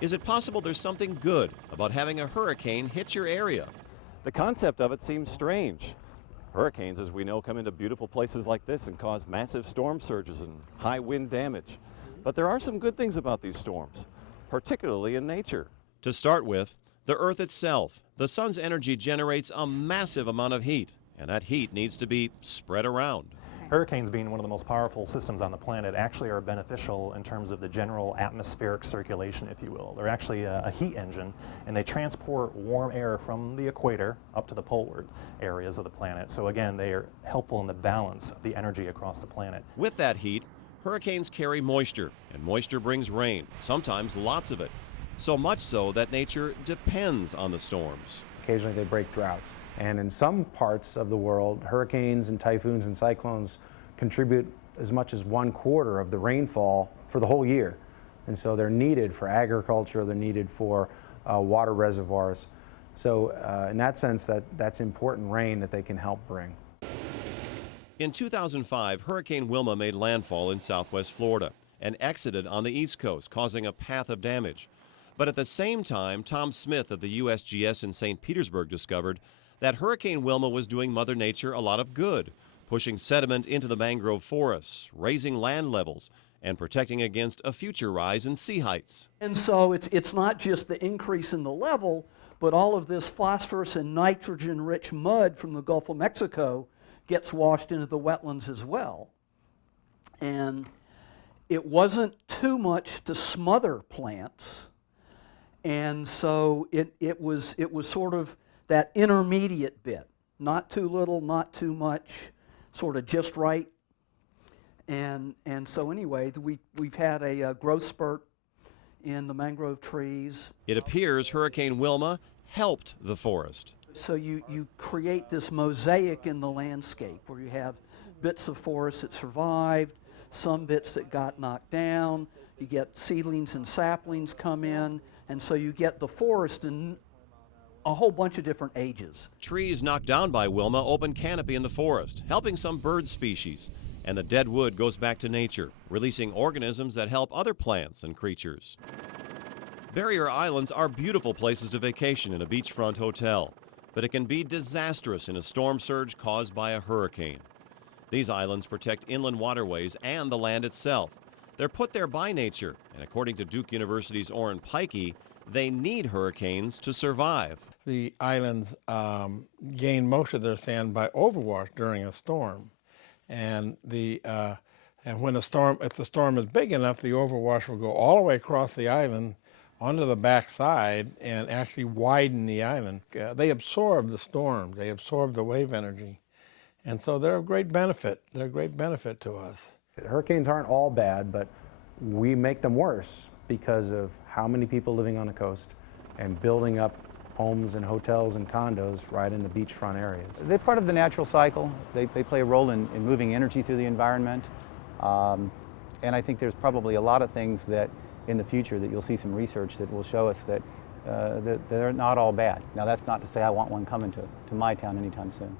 Is it possible there's something good about having a hurricane hit your area? The concept of it seems strange. Hurricanes, as we know, come into beautiful places like this and cause massive storm surges and high wind damage. But there are some good things about these storms, particularly in nature. To start with, the Earth itself. The sun's energy generates a massive amount of heat, and that heat needs to be spread around. Hurricanes, being one of the most powerful systems on the planet, actually are beneficial in terms of the general atmospheric circulation, if you will. They're actually a heat engine, and they transport warm air from the equator up to the polar areas of the planet. So again, they are helpful in the balance of the energy across the planet. With that heat, hurricanes carry moisture, and moisture brings rain, sometimes lots of it. So much so that nature depends on the storms. Occasionally they break droughts. And in some parts of the world, hurricanes and typhoons and cyclones contribute as much as 1/4 of the rainfall for the whole year. And so they're needed for agriculture, they're needed for water reservoirs. So in that sense, that's important rain that they can help bring. In 2005, Hurricane Wilma made landfall in southwest Florida and exited on the East Coast, causing a path of damage. But at the same time, Tom Smith of the USGS in St. Petersburg discovered that Hurricane Wilma was doing Mother Nature a lot of good, pushing sediment into the mangrove forests, raising land levels, and protecting against a future rise in sea heights. And so it's not just the increase in the level, but all of this phosphorus and nitrogen-rich mud from the Gulf of Mexico gets washed into the wetlands as well. And it wasn't too much to smother plants, and so it was sort of that intermediate bit, not too little, not too much, sort of just right. And so anyway, we've had a growth spurt in the mangrove trees. It appears Hurricane Wilma helped the forest. So you create this mosaic in the landscape where you have bits of forest that survived, some bits that got knocked down, you get seedlings and saplings come in, and so you get the forest in a whole bunch of different ages. Trees knocked down by Wilma open canopy in the forest, helping some bird species. And the dead wood goes back to nature, releasing organisms that help other plants and creatures. Barrier Islands are beautiful places to vacation in a beachfront hotel, but it can be disastrous in a storm surge caused by a hurricane. These islands protect inland waterways and the land itself. They're put there by nature, and according to Duke University's Orrin Pikey, they need hurricanes to survive. The islands gain most of their sand by overwash during a storm, and when if the storm is big enough, the overwash will go all the way across the island onto the backside and actually widen the island. They absorb the storm, they absorb the wave energy, and so they're a great benefit. They're a great benefit to us. Hurricanes aren't all bad, but we make them worse because of how many people living on the coast and building up homes and hotels and condos right in the beachfront areas. They're part of the natural cycle. They play a role in moving energy through the environment. And I think there's probably a lot of things that in the future that you'll see some research that will show us that they're not all bad. Now that's not to say I want one coming to my town anytime soon.